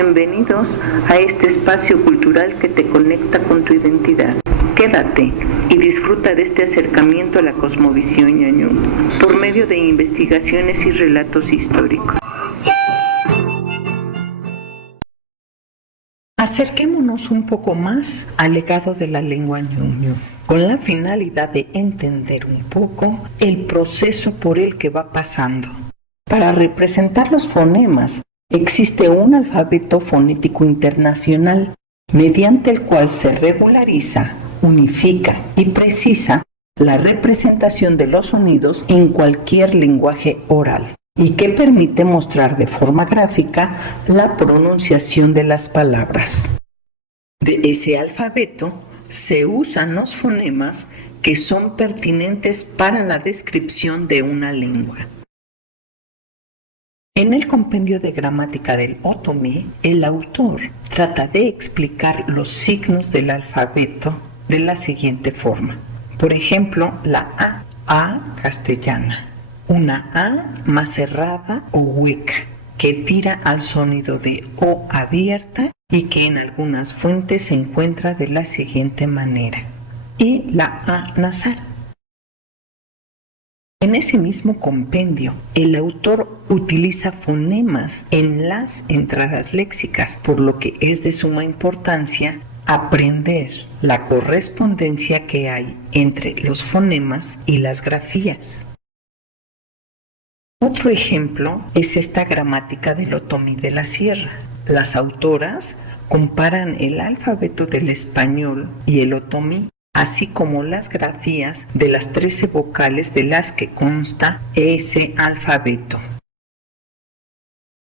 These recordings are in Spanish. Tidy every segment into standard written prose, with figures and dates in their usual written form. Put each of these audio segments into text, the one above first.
Bienvenidos a este espacio cultural que te conecta con tu identidad. Quédate y disfruta de este acercamiento a la cosmovisión ñañú por medio de investigaciones y relatos históricos. Acerquémonos un poco más al legado de la lengua ñuñu, con la finalidad de entender un poco el proceso por el que va pasando. Para representar los fonemas, existe un alfabeto fonético internacional, mediante el cual se regulariza, unifica y precisa la representación de los sonidos en cualquier lenguaje oral, y que permite mostrar de forma gráfica la pronunciación de las palabras. De ese alfabeto se usan los fonemas que son pertinentes para la descripción de una lengua. En el compendio de gramática del Otomí, el autor trata de explicar los signos del alfabeto de la siguiente forma. Por ejemplo, la A castellana. Una A más cerrada o hueca, que tira al sonido de O abierta y que en algunas fuentes se encuentra de la siguiente manera. Y la A nasal. En ese mismo compendio, el autor utiliza fonemas en las entradas léxicas, por lo que es de suma importancia aprender la correspondencia que hay entre los fonemas y las grafías. Otro ejemplo es esta gramática del Otomí de la Sierra. Las autoras comparan el alfabeto del español y el otomí, así como las grafías de las 13 vocales de las que consta ese alfabeto.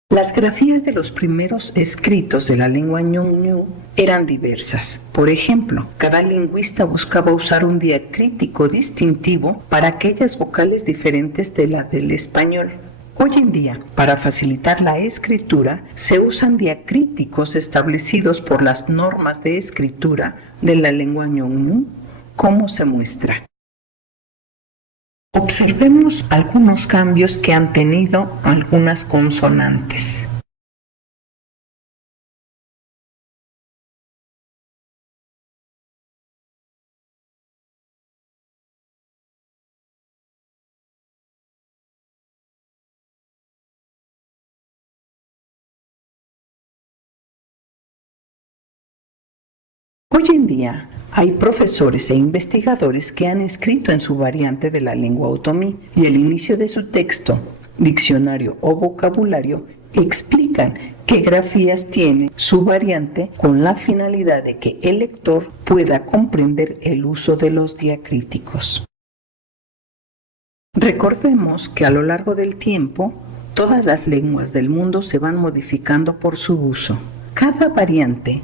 Las grafías de los primeros escritos de la lengua ñuñu eran diversas. Por ejemplo, cada lingüista buscaba usar un diacrítico distintivo para aquellas vocales diferentes de la del español. Hoy en día, para facilitar la escritura, se usan diacríticos establecidos por las normas de escritura de la lengua ñuñu, como se muestra. Observemos algunos cambios que han tenido algunas consonantes. Hoy en día hay profesores e investigadores que han escrito en su variante de la lengua otomí y el inicio de su texto, diccionario o vocabulario explican qué grafías tiene su variante con la finalidad de que el lector pueda comprender el uso de los diacríticos. Recordemos que a lo largo del tiempo, todas las lenguas del mundo se van modificando por su uso. Cada variante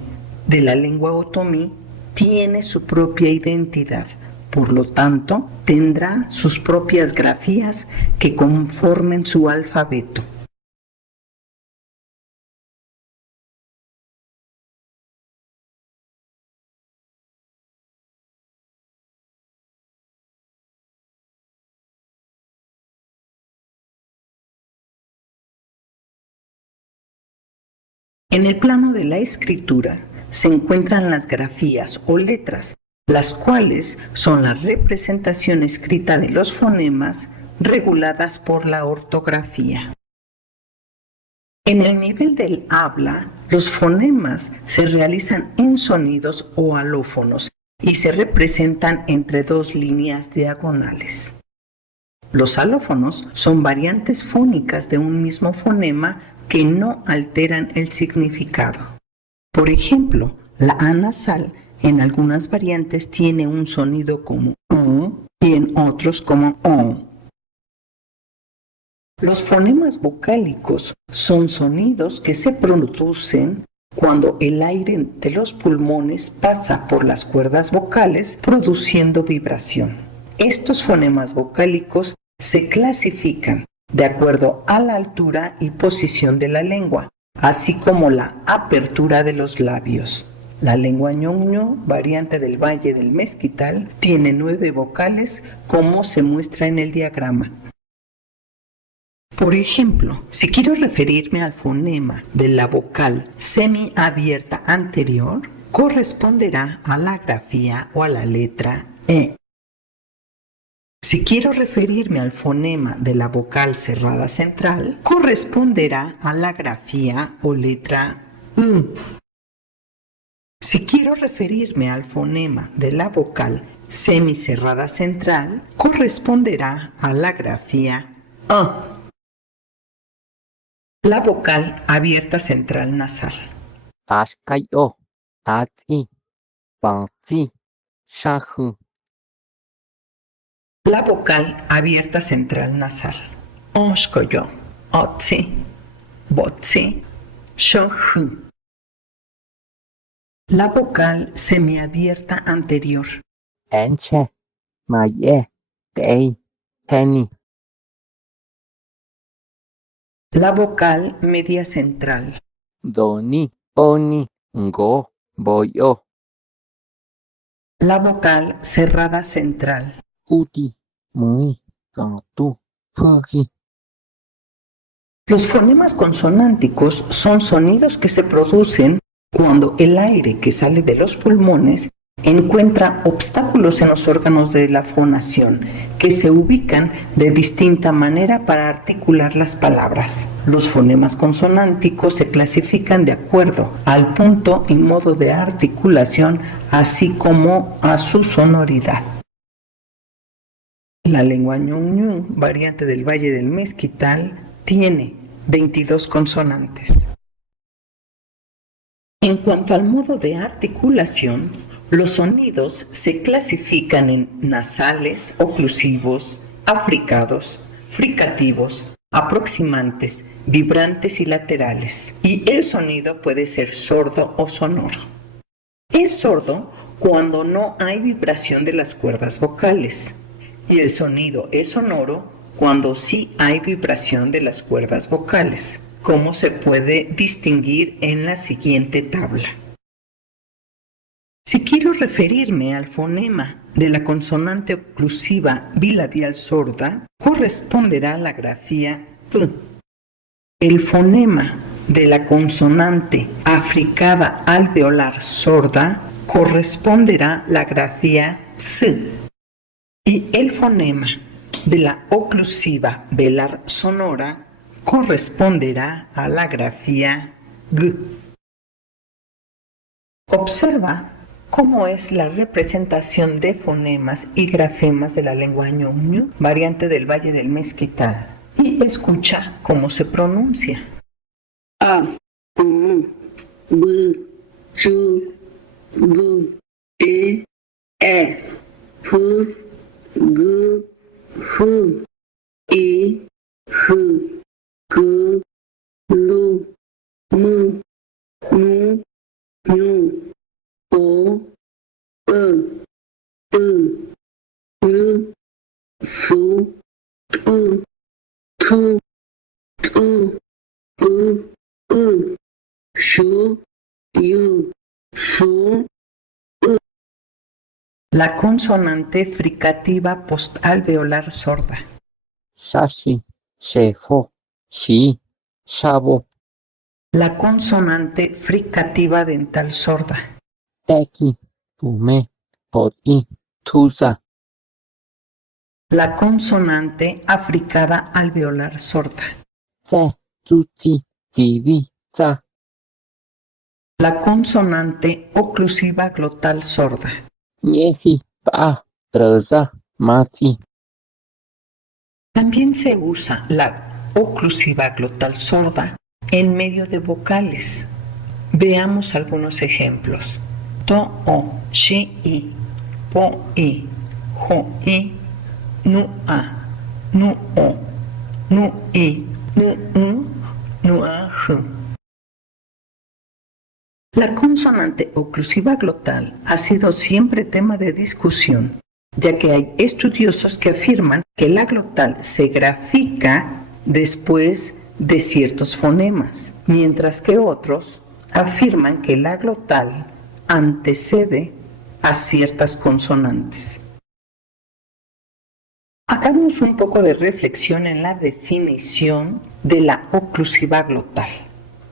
de la lengua otomí tiene su propia identidad, por lo tanto, tendrá sus propias grafías que conformen su alfabeto. En el plano de la escritura se encuentran las grafías o letras, las cuales son la representación escrita de los fonemas reguladas por la ortografía. En el nivel del habla, los fonemas se realizan en sonidos o alófonos y se representan entre dos líneas diagonales. Los alófonos son variantes fónicas de un mismo fonema que no alteran el significado. Por ejemplo, la A nasal en algunas variantes tiene un sonido como U y en otros como O. Los fonemas vocálicos son sonidos que se producen cuando el aire de los pulmones pasa por las cuerdas vocales produciendo vibración. Estos fonemas vocálicos se clasifican de acuerdo a la altura y posición de la lengua, así como la apertura de los labios. La lengua ñuñu, variante del Valle del Mezquital, tiene 9 vocales, como se muestra en el diagrama. Por ejemplo, si quiero referirme al fonema de la vocal semiabierta anterior, corresponderá a la grafía o a la letra E. Si quiero referirme al fonema de la vocal cerrada central, corresponderá a la grafía o letra U. Si quiero referirme al fonema de la vocal semicerrada central, corresponderá a la grafía A. La vocal abierta central nasal. Ashkayo, Atzi, Panzi, Shahu. La vocal abierta central nasal. Oshkoyo, Otzi, Botzi, Shohu. La vocal semiabierta anterior. Enche, Maye, Tei, Teni. La vocal media central. Doni, Oni, Ngo, Boyo. La vocal cerrada central. Uti, Mui, Gantu, Fuji. Los fonemas consonánticos son sonidos que se producen cuando el aire que sale de los pulmones encuentra obstáculos en los órganos de la fonación, que se ubican de distinta manera para articular las palabras. Los fonemas consonánticos se clasifican de acuerdo al punto y modo de articulación, así como a su sonoridad. La lengua ñun-ñun, variante del Valle del Mezquital, tiene 22 consonantes. En cuanto al modo de articulación, los sonidos se clasifican en nasales, oclusivos, africados, fricativos, aproximantes, vibrantes y laterales. Y el sonido puede ser sordo o sonoro. Es sordo cuando no hay vibración de las cuerdas vocales. Y el sonido es sonoro cuando sí hay vibración de las cuerdas vocales, como se puede distinguir en la siguiente tabla. Si quiero referirme al fonema de la consonante oclusiva bilabial sorda, corresponderá a la grafía P. El fonema de la consonante africada alveolar sorda corresponderá a la grafía S. Y el fonema de la oclusiva velar sonora corresponderá a la grafía G. Observa cómo es la representación de fonemas y grafemas de la lengua ñun-ñu, variante del Valle del Mezquital, y escucha cómo se pronuncia. A, U, B, J, B, E, F, G, H, I, H, K, L, M, N, N, O, E, P, R, S, T, T, T, E, Sh, Y, S. La consonante fricativa postalveolar sorda. Shashi, Shefo, Shi, Shabo. La consonante fricativa dental sorda. Teki, Tume, Poti, Tusa. La consonante africada alveolar sorda. Tse, Tsuchi, Jivi, Tsa. La consonante oclusiva glotal sorda. Yehi, Pa, Reza, Mati. También se usa la oclusiva glotal sorda en medio de vocales. Veamos algunos ejemplos. To, o, shi, i, po, i, jo, i, nu, a, nu, o, nu, i, nu, u, nu, a, ju. La consonante oclusiva glotal ha sido siempre tema de discusión, ya que hay estudiosos que afirman que la glotal se grafica después de ciertos fonemas, mientras que otros afirman que la glotal antecede a ciertas consonantes. Hagamos un poco de reflexión en la definición de la oclusiva glotal.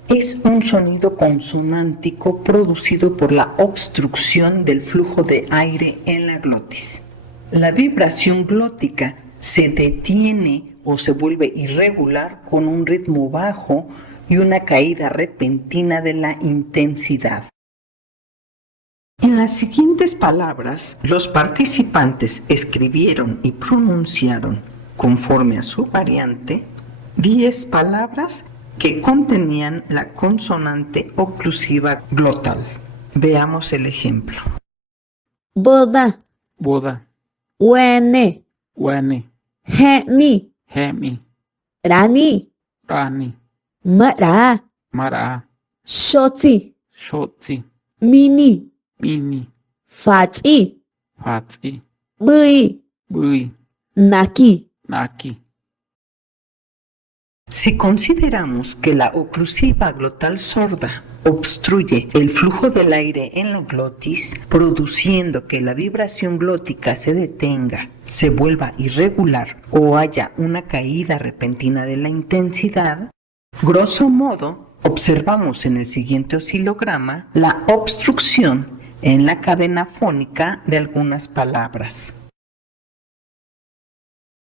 Es un sonido consonántico producido por la obstrucción del flujo de aire en la glotis. La vibración glótica se detiene o se vuelve irregular con un ritmo bajo y una caída repentina de la intensidad. En las siguientes palabras, los participantes escribieron y pronunciaron, conforme a su variante, 10 palabras que contenían la consonante oclusiva glotal. Veamos el ejemplo. Boda, boda, wene, wane, hemi, hemi, rani, rani, mara, mara, shoti, shotsi, mini, mini, faci, fatsi, bui, bui, naki. naki. Si consideramos que la oclusiva glotal sorda obstruye el flujo del aire en la glotis, produciendo que la vibración glótica se detenga, se vuelva irregular o haya una caída repentina de la intensidad, grosso modo, observamos en el siguiente oscilograma la obstrucción en la cadena fónica de algunas palabras.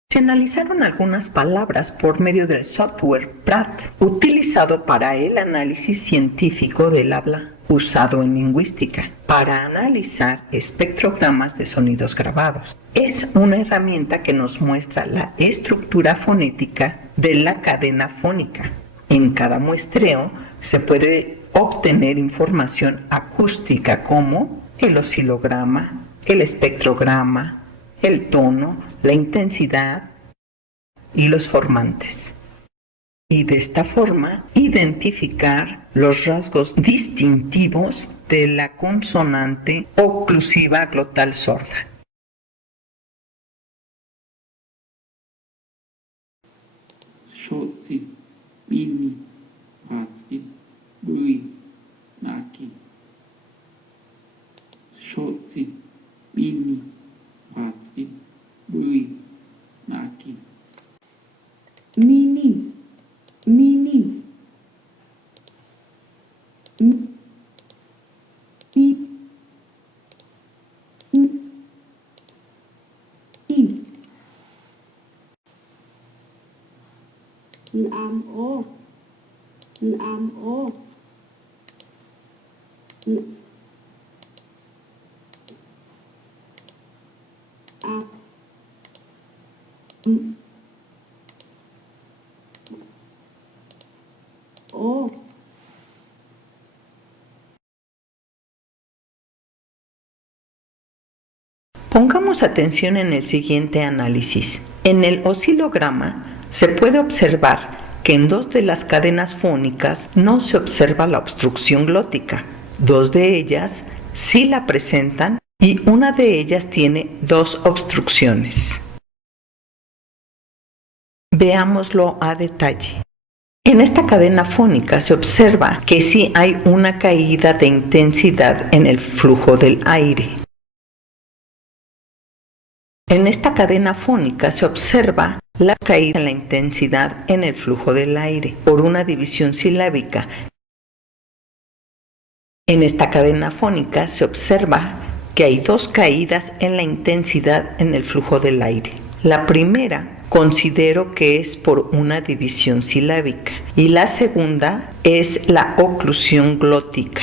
Se analizaron algunas palabras por medio del software PRAT, utilizado para el análisis científico del habla, usado en lingüística, para analizar espectrogramas de sonidos grabados. Es una herramienta que nos muestra la estructura fonética de la cadena fónica. En cada muestreo se puede obtener información acústica como el oscilograma, el espectrograma, el tono, la intensidad y los formantes. Y de esta forma identificar los rasgos distintivos de la consonante oclusiva glotal sorda. Shotsi, mini, fatsi, bui, naki. Shotsi, mini, fatsi, bui, naki. mini, mini, mi, nam o, o. Pongamos atención en el siguiente análisis. En el oscilograma se puede observar que en 2 de las cadenas fónicas no se observa la obstrucción glótica. 2 de ellas sí la presentan y una de ellas tiene 2 obstrucciones. Veámoslo a detalle. En esta cadena fónica se observa que sí hay una caída de intensidad en el flujo del aire. En esta cadena fónica se observa la caída en la intensidad en el flujo del aire por una división silábica. En esta cadena fónica se observa que hay 2 caídas en la intensidad en el flujo del aire. La primera considero que es por una división silábica y la segunda es la oclusión glótica.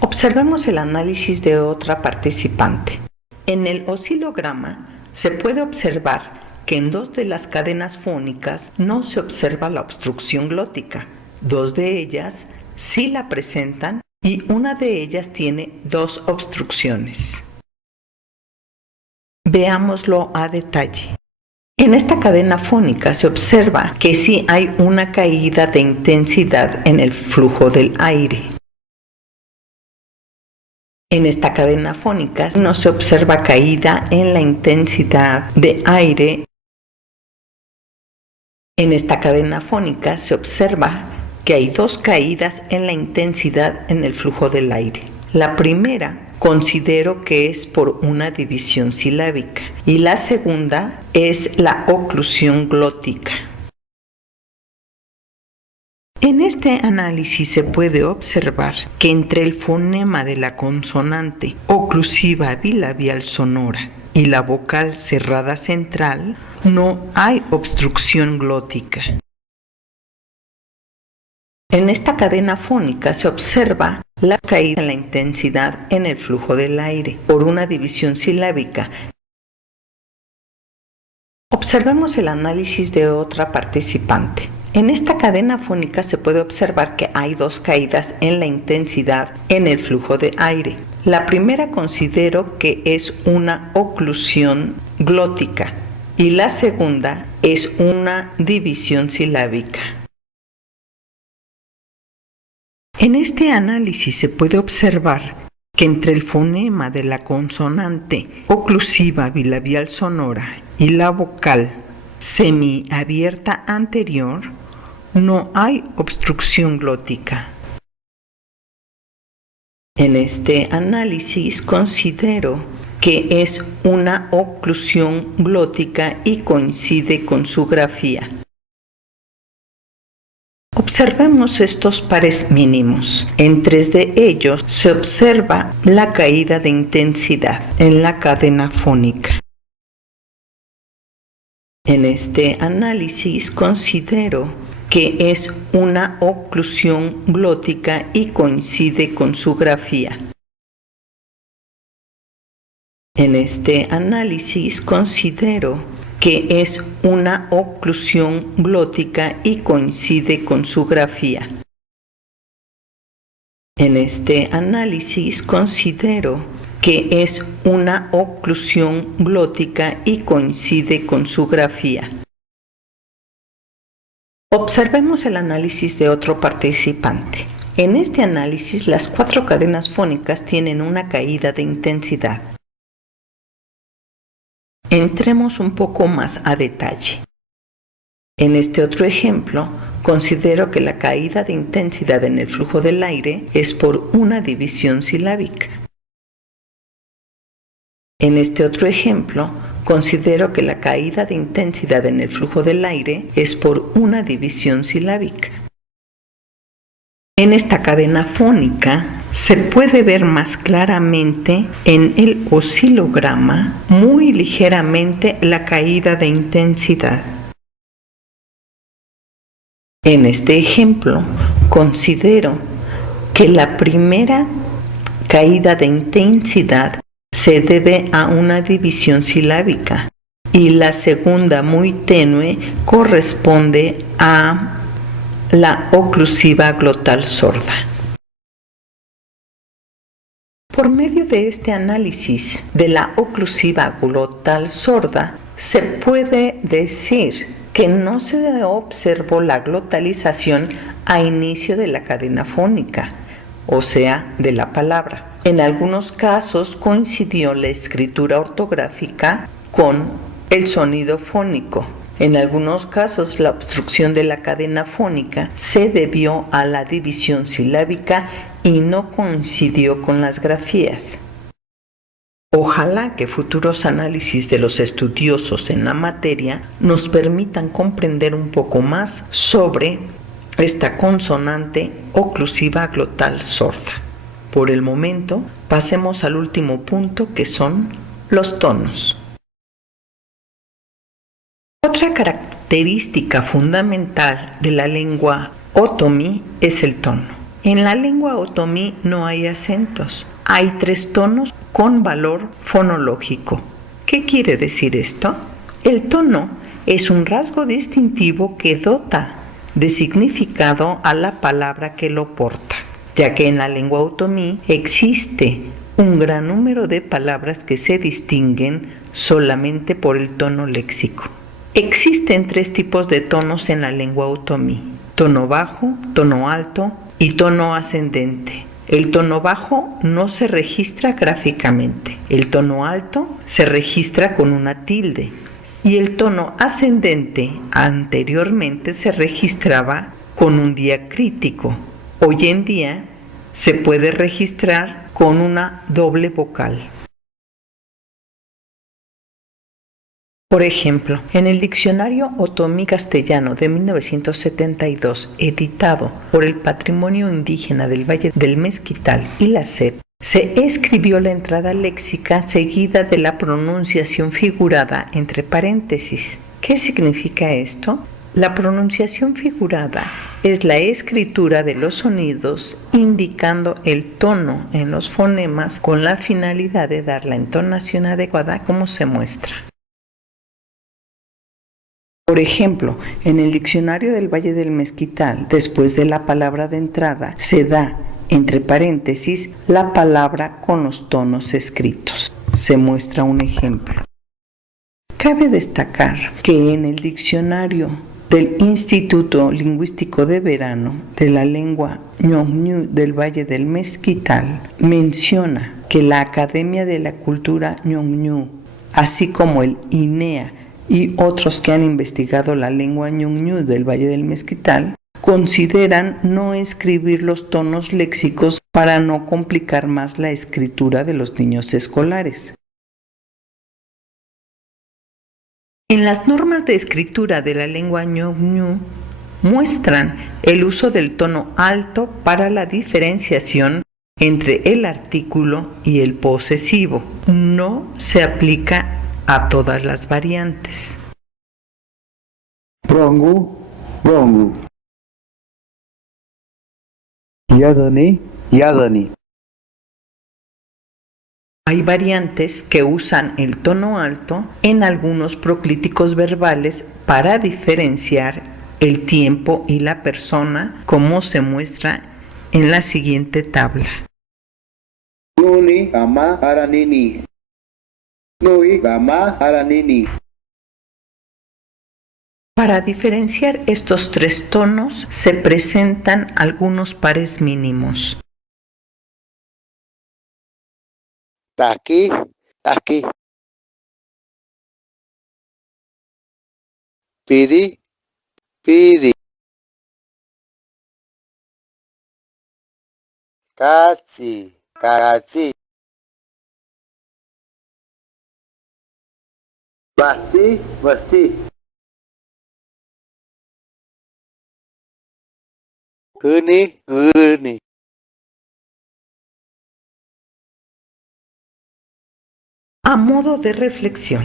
Observemos el análisis de otra participante. En el oscilograma se puede observar que en 2 de las cadenas fónicas no se observa la obstrucción glótica. 2 de ellas sí la presentan y una de ellas tiene 2 obstrucciones. Veámoslo a detalle. En esta cadena fónica se observa que sí hay una caída de intensidad en el flujo del aire. En esta cadena fónica no se observa caída en la intensidad de aire. En esta cadena fónica se observa que hay 2 caídas en la intensidad en el flujo del aire. La primera considero que es por una división silábica y la segunda es la oclusión glótica. En este análisis se puede observar que entre el fonema de la consonante oclusiva bilabial sonora y la vocal cerrada central no hay obstrucción glótica. En esta cadena fónica se observa la caída en la intensidad en el flujo del aire por una división silábica. Observemos el análisis de otra participante. En esta cadena fónica se puede observar que hay dos caídas en la intensidad en el flujo de aire. La primera considero que es una oclusión glótica y la segunda es una división silábica. En este análisis se puede observar que entre el fonema de la consonante oclusiva bilabial sonora y la vocal semiabierta anterior no hay obstrucción glótica. En este análisis considero que es una oclusión glótica y coincide con su grafía. Observemos estos pares mínimos. En 3 de ellos se observa la caída de intensidad en la cadena fónica. En este análisis considero que es una oclusión glótica y coincide con su grafía. En este análisis considero que es una oclusión glótica y coincide con su grafía. En este análisis considero que es una oclusión glótica y coincide con su grafía. Observemos el análisis de otro participante. En este análisis, las 4 cadenas fónicas tienen una caída de intensidad. Entremos un poco más a detalle. En este otro ejemplo, considero que la caída de intensidad en el flujo del aire es por una división silábica. En este otro ejemplo, considero que la caída de intensidad en el flujo del aire es por una división silábica. En esta cadena fónica se puede ver más claramente en el oscilograma muy ligeramente la caída de intensidad. En este ejemplo, considero que la primera caída de intensidad se debe a una división silábica y la segunda, muy tenue, corresponde a la oclusiva glotal sorda. Por medio de este análisis de la oclusiva glotal sorda, se puede decir que no se observó la glotalización a inicio de la cadena fónica, o sea, de la palabra. En algunos casos coincidió la escritura ortográfica con el sonido fónico. En algunos casos la obstrucción de la cadena fónica se debió a la división silábica y no coincidió con las grafías. Ojalá que futuros análisis de los estudiosos en la materia nos permitan comprender un poco más sobre esta consonante oclusiva glotal sorda. Por el momento, pasemos al último punto, que son los tonos. Otra característica fundamental de la lengua otomí es el tono. En la lengua otomí no hay acentos. Hay 3 tonos con valor fonológico. ¿Qué quiere decir esto? El tono es un rasgo distintivo que dota de significado a la palabra que lo porta, ya que en la lengua otomí existe un gran número de palabras que se distinguen solamente por el tono léxico. Existen 3 tipos de tonos en la lengua otomí: tono bajo, tono alto y tono ascendente. El tono bajo no se registra gráficamente, el tono alto se registra con una tilde y el tono ascendente anteriormente se registraba con un diacrítico. Hoy en día se puede registrar con una doble vocal. Por ejemplo, en el Diccionario Otomí Castellano de 1972, editado por el Patrimonio Indígena del Valle del Mezquital y la SEP, se escribió la entrada léxica seguida de la pronunciación figurada entre paréntesis. ¿Qué significa esto? La pronunciación figurada es la escritura de los sonidos indicando el tono en los fonemas con la finalidad de dar la entonación adecuada como se muestra. Por ejemplo, en el Diccionario del Valle del Mezquital, después de la palabra de entrada, se da, entre paréntesis, la palabra con los tonos escritos. Se muestra un ejemplo. Cabe destacar que en el Diccionario del Instituto Lingüístico de Verano de la Lengua Ñongñú del Valle del Mezquital menciona que la Academia de la Cultura Ñongñú, así como el INEA y otros que han investigado la lengua ñongñú del Valle del Mezquital, consideran no escribir los tonos léxicos para no complicar más la escritura de los niños escolares. En las normas de escritura de la lengua ñongñú muestran el uso del tono alto para la diferenciación entre el artículo y el posesivo. No se aplica a todas las variantes. Brongu, brongu. Yadani, yadani. Hay variantes que usan el tono alto en algunos proclíticos verbales para diferenciar el tiempo y la persona, como se muestra en la siguiente tabla. Nuni, gama, aranini. Nui, gama, aranini. Para diferenciar estos tres tonos se presentan algunos pares mínimos. Taki, taki. Pidi, pidi. Katsi, katsi. Basi, basi. Guni, guni. A modo de reflexión,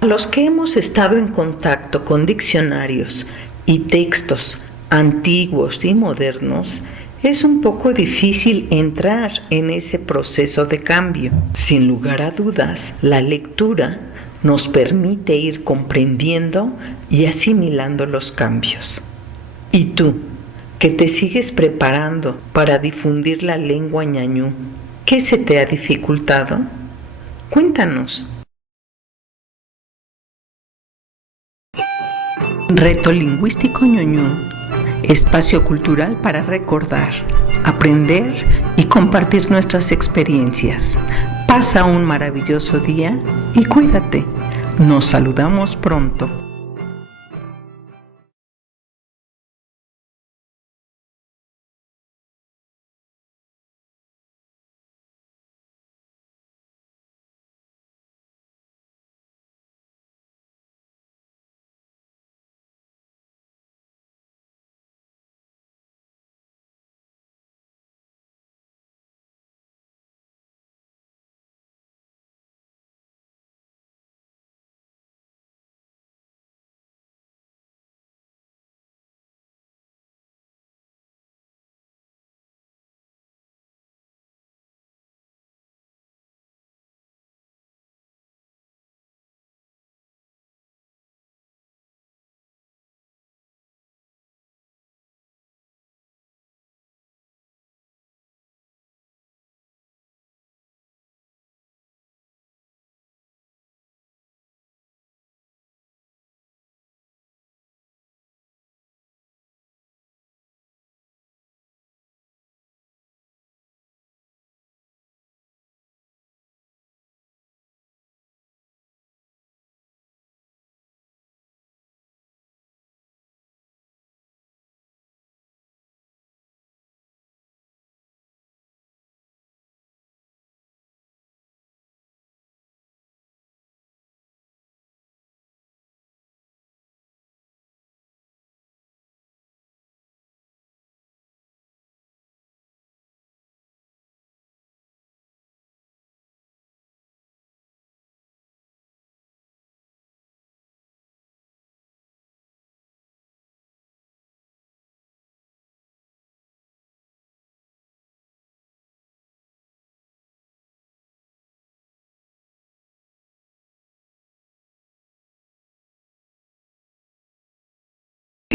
a los que hemos estado en contacto con diccionarios y textos antiguos y modernos, es un poco difícil entrar en ese proceso de cambio. Sin lugar a dudas, la lectura nos permite ir comprendiendo y asimilando los cambios. ¿Y tú, que te sigues preparando para difundir la lengua ñañú, qué se te ha dificultado? Cuéntanos. Reto Lingüístico ñoñú, espacio cultural para recordar, aprender y compartir nuestras experiencias. Pasa un maravilloso día y cuídate. Nos saludamos pronto.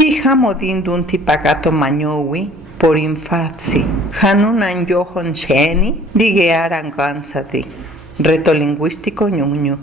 Pija modindun tipagato mañowi por infazi. Hanunan yohon sheni, digue arangansati. Reto lingüístico ñuñu.